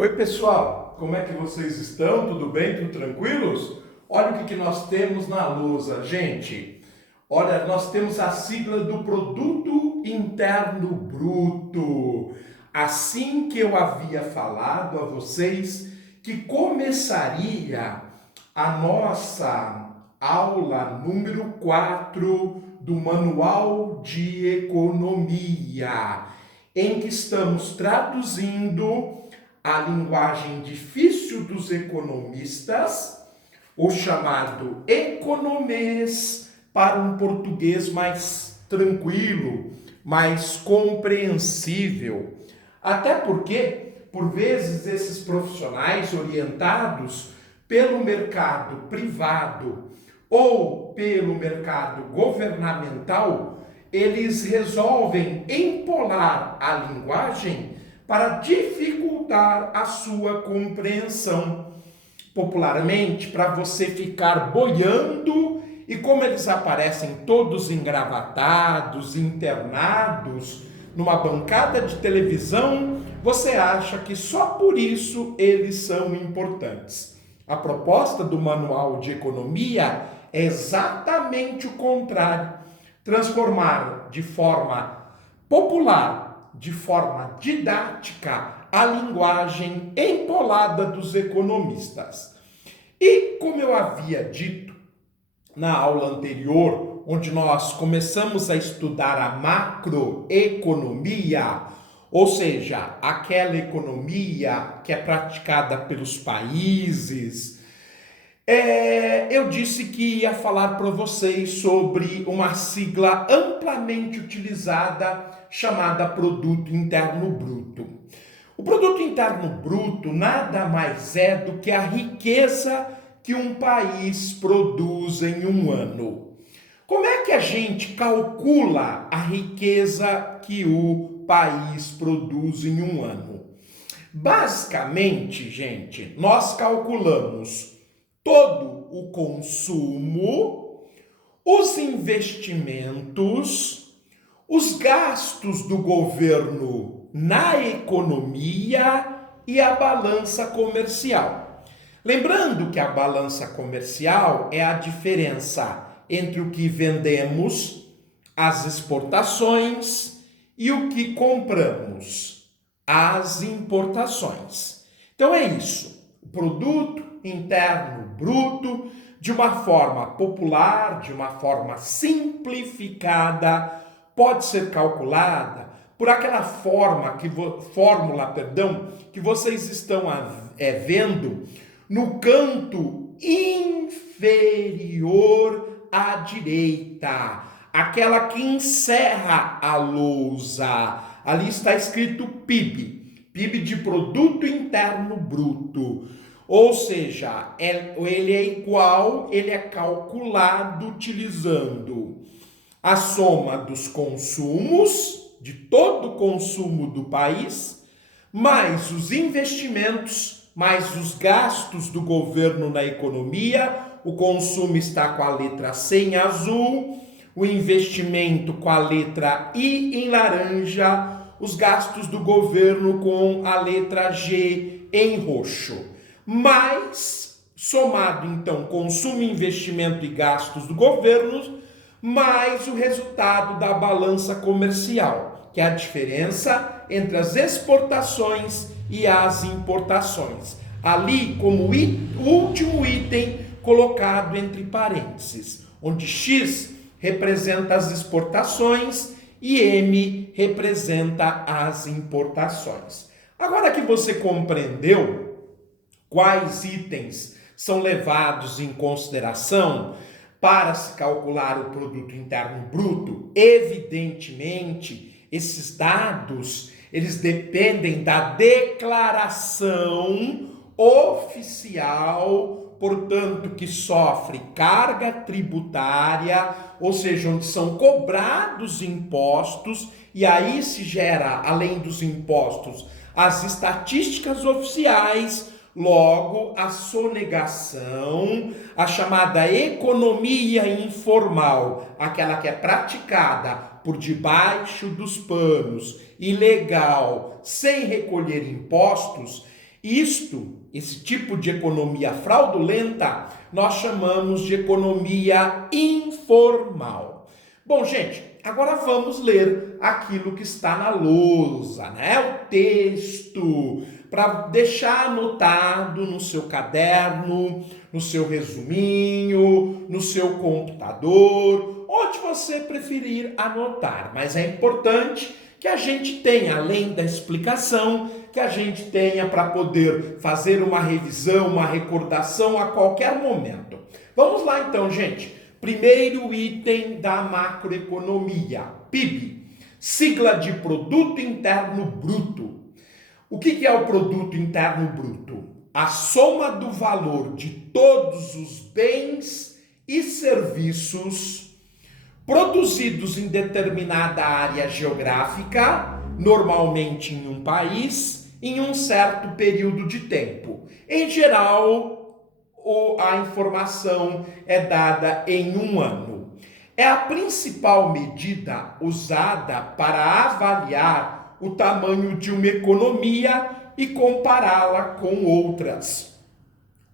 Oi pessoal, como é que vocês estão? Tudo bem? Tudo tranquilos? Olha o que nós temos na lousa, gente. Olha, nós temos a sigla do Produto Interno Bruto. Assim que eu havia falado a vocês que começaria a nossa aula número 4 do Manual de Economia, em que estamos traduzindo a linguagem difícil dos economistas, o chamado economês, para um português mais tranquilo, mais compreensível. Até porque, por vezes, esses profissionais orientados pelo mercado privado ou pelo mercado governamental, eles resolvem empolar a linguagem para dificultar a sua compreensão. Popularmente, para você ficar boiando, e como eles aparecem todos engravatados, internados, numa bancada de televisão, você acha que só por isso eles são importantes. A proposta do Manual de Economia é exatamente o contrário. Transformar de forma popular, de forma didática, a linguagem empolada dos economistas. E como eu havia dito na aula anterior, onde nós começamos a estudar a macroeconomia, ou seja, aquela economia que é praticada pelos países, eu disse que ia falar para vocês sobre uma sigla amplamente utilizada chamada Produto Interno Bruto. O Produto Interno Bruto nada mais é do que a riqueza que um país produz em um ano. Como é que a gente calcula a riqueza que o país produz em um ano? Basicamente, gente, nós calculamos todo o consumo, os investimentos, os gastos do governo na economia e a balança comercial. Lembrando que a balança comercial é a diferença entre o que vendemos, as exportações, e o que compramos, as importações. Então é isso. O produto interno bruto, de uma forma popular, de uma forma simplificada, pode ser calculada por aquela fórmula que vocês estão vendo no canto inferior à direita, aquela que encerra a lousa. Ali está escrito PIB, PIB de Produto Interno Bruto. Ou seja, ele é igual, ele é calculado utilizando a soma dos consumos, de todo o consumo do país, mais os investimentos, mais os gastos do governo na economia. O consumo está com a letra C em azul, o investimento com a letra I em laranja, os gastos do governo com a letra G em roxo. Mais, somado então consumo, investimento e gastos do governo, mais o resultado da balança comercial, que é a diferença entre as exportações e as importações. Ali como último item colocado entre parênteses, onde X representa as exportações e M representa as importações. Agora que você compreendeu quais itens são levados em consideração para se calcular o produto interno bruto, evidentemente, esses dados, eles dependem da declaração oficial, portanto, que sofre carga tributária, ou seja, onde são cobrados impostos, e aí se gera, além dos impostos, as estatísticas oficiais. Logo, a sonegação, a chamada economia informal, aquela que é praticada por debaixo dos panos, ilegal, sem recolher impostos, Esse tipo de economia fraudulenta, nós chamamos de economia informal. Bom, gente, agora vamos ler aquilo que está na lousa, né? O texto, para deixar anotado no seu caderno, no seu resuminho, no seu computador, onde você preferir anotar. Mas é importante que a gente tenha, além da explicação, que a gente tenha para poder fazer uma revisão, uma recordação a qualquer momento. Vamos lá então, gente. Primeiro item da macroeconomia, PIB, sigla de Produto Interno Bruto. O que é o Produto Interno Bruto? A soma do valor de todos os bens e serviços produzidos em determinada área geográfica, normalmente em um país, em um certo período de tempo. Em geral, a informação é dada em um ano. É a principal medida usada para avaliar o tamanho de uma economia e compará-la com outras.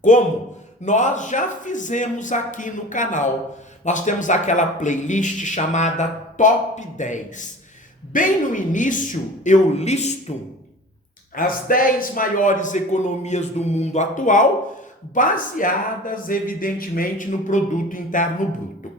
Como nós já fizemos aqui no canal, nós temos aquela playlist chamada Top 10. Bem no início, eu listo as 10 maiores economias do mundo atual, baseadas, evidentemente, no Produto Interno Bruto.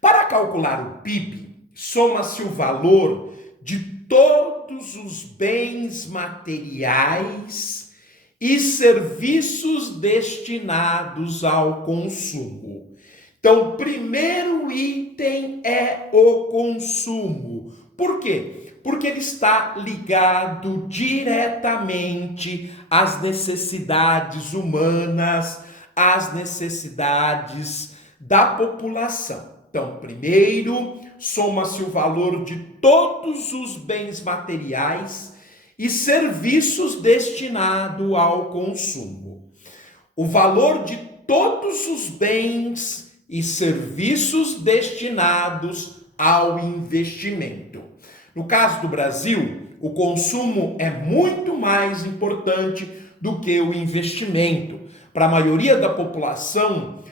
Para calcular o PIB, soma-se o valor de todos os bens materiais e serviços destinados ao consumo. Então, o primeiro item é o consumo. Por quê? Porque ele está ligado diretamente às necessidades humanas, às necessidades da população. Então, primeiro, soma-se o valor de todos os bens materiais e serviços destinados ao consumo. O valor de todos os bens e serviços destinados ao investimento. No caso do Brasil, o consumo é muito mais importante do que o investimento. Para a maioria da população,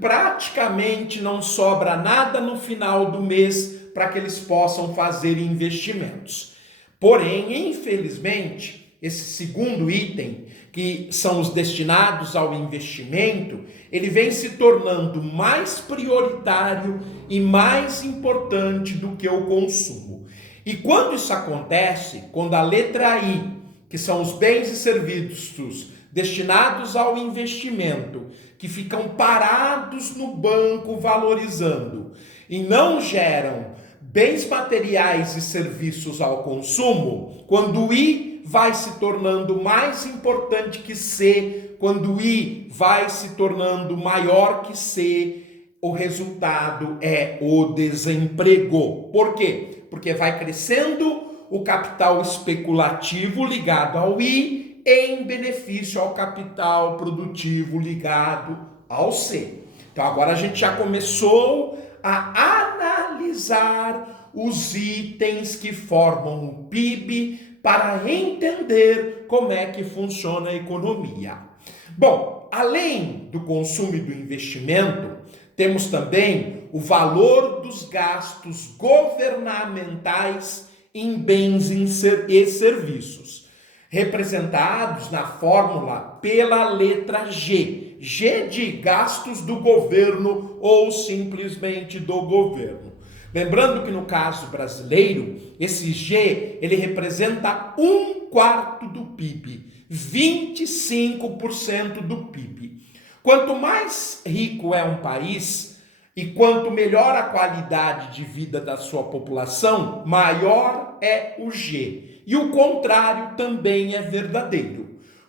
praticamente não sobra nada no final do mês para que eles possam fazer investimentos. Porém, infelizmente, esse segundo item, que são os destinados ao investimento, ele vem se tornando mais prioritário e mais importante do que o consumo. E quando isso acontece, quando a letra I, que são os bens e serviços destinados ao investimento, que ficam parados no banco valorizando e não geram bens materiais e serviços ao consumo, quando o I vai se tornando mais importante que C, quando o I vai se tornando maior que C, o resultado é o desemprego. Por quê? Porque vai crescendo o capital especulativo ligado ao I em benefício ao capital produtivo ligado ao C. Então agora a gente já começou a analisar os itens que formam o PIB para entender como é que funciona a economia. Bom, além do consumo e do investimento, temos também o valor dos gastos governamentais em bens e serviços, representados na fórmula pela letra G. G de gastos do governo ou simplesmente do governo. Lembrando que no caso brasileiro, esse G, ele representa 1/4 do PIB, 25% do PIB. Quanto mais rico é um país e quanto melhor a qualidade de vida da sua população, maior é o G. E o contrário também é verdadeiro.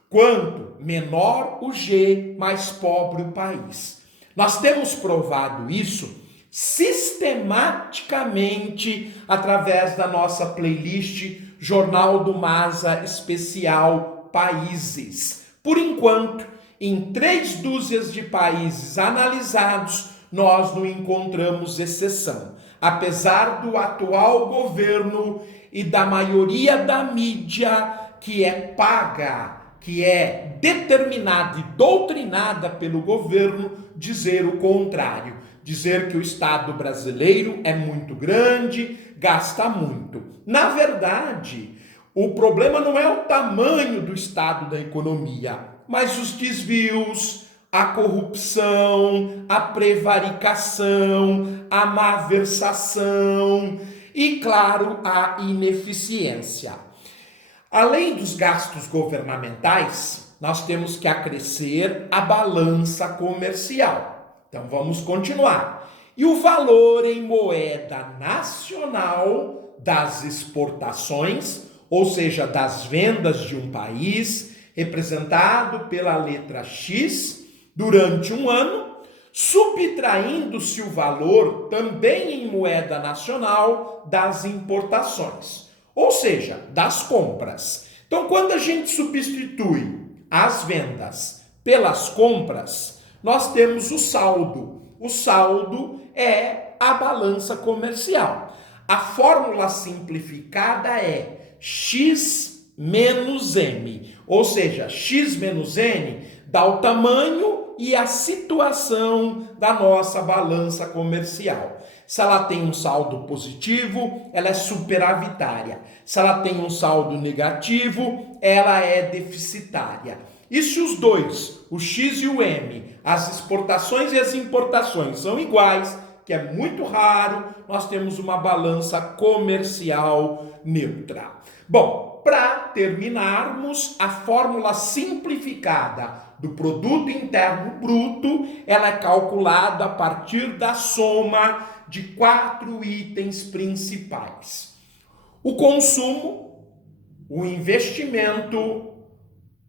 Quanto menor o G, mais pobre o país. Nós temos provado isso sistematicamente através da nossa playlist Jornal do Masa Especial Países. Por enquanto, em 3 dúzias de países analisados, nós não encontramos exceção. Apesar do atual governo e da maioria da mídia que é paga que é determinada e doutrinada pelo governo, dizer o contrário. Dizer que o Estado brasileiro é muito grande, gasta muito. Na verdade, o problema não é o tamanho do Estado da economia, mas os desvios, a corrupção, a prevaricação, a malversação e, claro, a ineficiência. Além dos gastos governamentais, nós temos que acrescer a balança comercial. Então vamos continuar. E o valor em moeda nacional das exportações, ou seja, das vendas de um país, representado pela letra X, durante um ano, subtraindo-se o valor também em moeda nacional das importações, ou seja, das compras. Então, quando a gente substitui as vendas pelas compras, nós temos o saldo. O saldo é a balança comercial. A fórmula simplificada é X menos M, ou seja, X menos N dá o tamanho e a situação da nossa balança comercial. Se ela tem um saldo positivo, ela é superavitária. Se ela tem um saldo negativo, ela é deficitária. E se os dois, o X e o M, as exportações e as importações são iguais, que é muito raro, nós temos uma balança comercial neutra. Bom, para terminarmos, a fórmula simplificada do produto interno bruto, ela é calculada a partir da soma de 4 itens principais: o consumo, o investimento,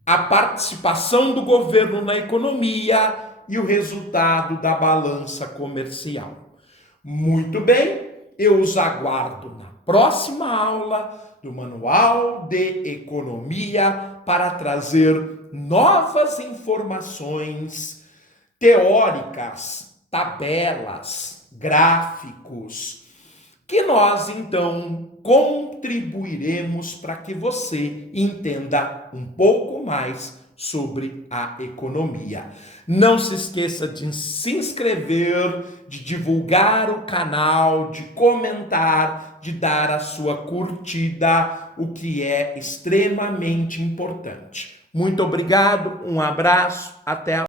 a participação do governo na economia e o resultado da balança comercial. Muito bem, eu os aguardo na próxima aula do Manual de Economia para trazer novas informações teóricas, tabelas, gráficos, que nós então contribuiremos para que você entenda um pouco mais sobre a economia. Não se esqueça de se inscrever, de divulgar o canal, de comentar, de dar a sua curtida, o que é extremamente importante. Muito obrigado, um abraço, até a